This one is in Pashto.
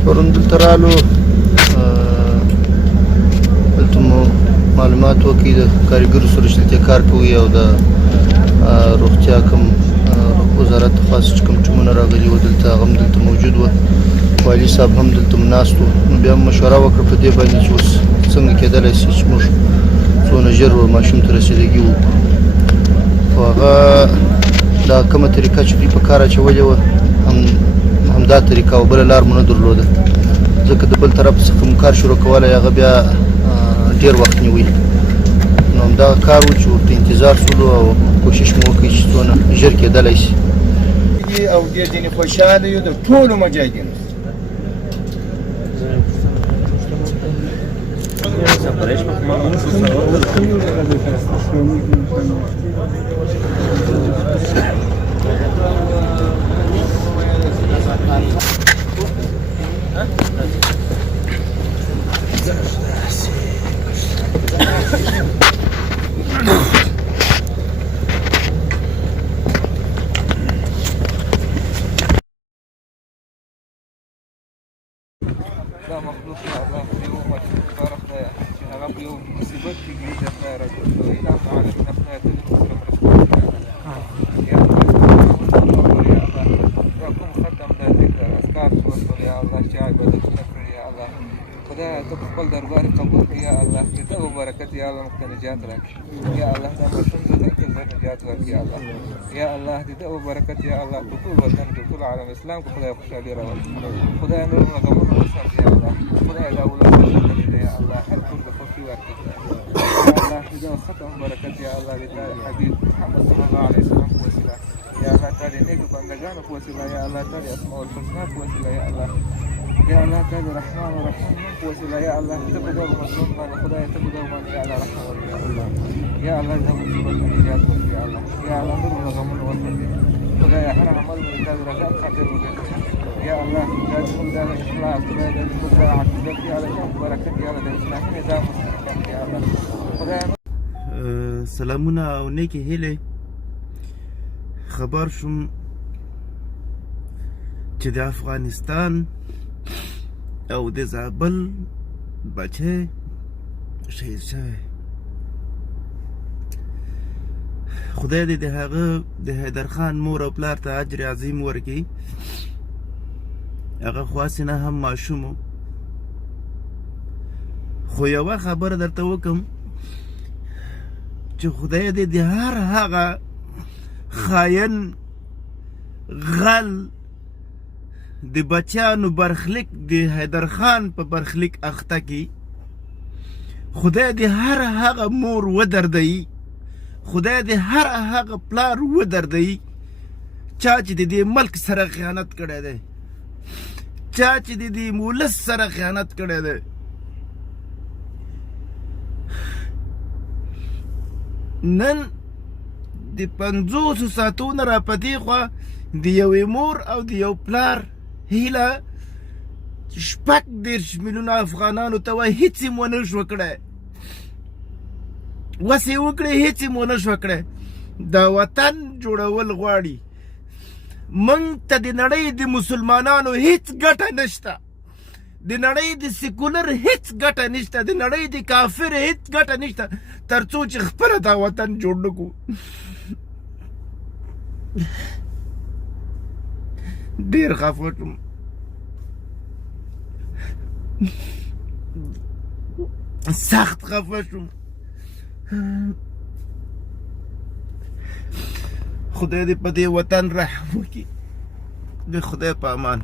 چې پرون دلته رالو دلته مو معلومات وکړي د کارګرو سره چې دلته کار کوي او د روغتیا کوم وزارت خاص چې کوم ټیمونه راغلي وو دلته هغه هم دلته موجود وو والي صاحب هم دلته ناست وو نو بیا هم مشوره وکړه په دې باندې چې اوس څنګه کېدلی شي چې موږ څونه ژر ماشوم ته رسېدګي وکړو خو هغه دا کومه طریقه چې دوی په کار اچولې وه همدا طریقه او بله لار مو نه درلوده ځکه د بل طرف څخه مو کار شروع کولی هغه بیا ډېر وخت نیوي نو همدغه کار و چې ورته انتظار شولو او کوشش مو وکړئ چې څونه ژر کېدلی شي او ډېر ځینې خوشحاله یو د ټولو مجاهدینو دا مخلوق یا الله یو مبارک دی چې هغه په یو مصیبت کې ګیري د خدای راجو شوی دا عالمین خدای ته دې سره مرسته یا الله یا کوم ختم د ذکر اذکار وصول یا الله چې عبادت وکړي یا الله خدای ته خپل دربار قبول کړي یا الله دې ته برکت یا الله مخته نجات راکړي یا الله دا مشون ته نجات ورکړي یا الله یا الله دې ته برکت یا الله په ټول وطن کې ټول عالم اسلام کې خدای خوشالي راوړي خدای نور غمونه وساتي یا الله خدای دا اولاد دې یا الله هر څوک د خوشي ورکړي یا الله دې ختم برکت یا الله دې حبيب محمد صلی الله علیه وسلم وسیله یا الله تعالی نیک بندگانو وسیله یا الله تعالی اسماء الحسنا وسیله یا الله یا الله تعالی رحمان الرحیم وسیله یا الله ته په دغه مظلوم باندې خدای ته په دغه باندې یا الله رحم وکړي یا الله دا مصیبت نجات ورکړي یا الله یا الله نور غمونه ورکړي خدای هر عمل مې تا رضا خاطر وکړي یا الله دا ټول دا اخلاص خدای دې موږ عاقبت یا الله برکت یا الله د اسلامي نظام مستحکم یا الله خدای سلامونه او نیکې هیلې خبر شوم چې د افغانستان او د زابل بچی شهید شوی خدای دې د هغه د حیدرخان مور او پلار ته اجر عظیم ورکړي هغه خو هسې نه هم ماشوم و خو یوه خبره درته وکړم چې خدای دې د هر هغه خاین غل د بچیانو برخلیک د حیدرخان په برخلیک اخته کی خدای دې هر هغه مور ودردوي خدای دې هر هغه پلار ودردوي چا چې د دې ملک سره خیانت کړی دی چا چې د دې مولس سره خیانت کړی دی نن د 50 ساعتونو را په دې خوا د یوې مور او د یو پلار هیله 30 میلیونه افغانانو ته وایي هېڅ یې مو نه شوه کړی وس یې وکړې هېڅ یې مو نه شوه کړی دا وطن جوړول غواړي موږ ته د نړۍ د مسلمانانو هېڅ ګټه نشته د نړۍ د سیکولر هېڅ ګټه نشته د نړۍ د کافر هېڅ ګټه نشته تر څو چې خپله دا وطن جوړ نه کړو ډېر خفه شوم سخت خفه شوم خدای دې په دې وطن رحم وکړي د خدای په امان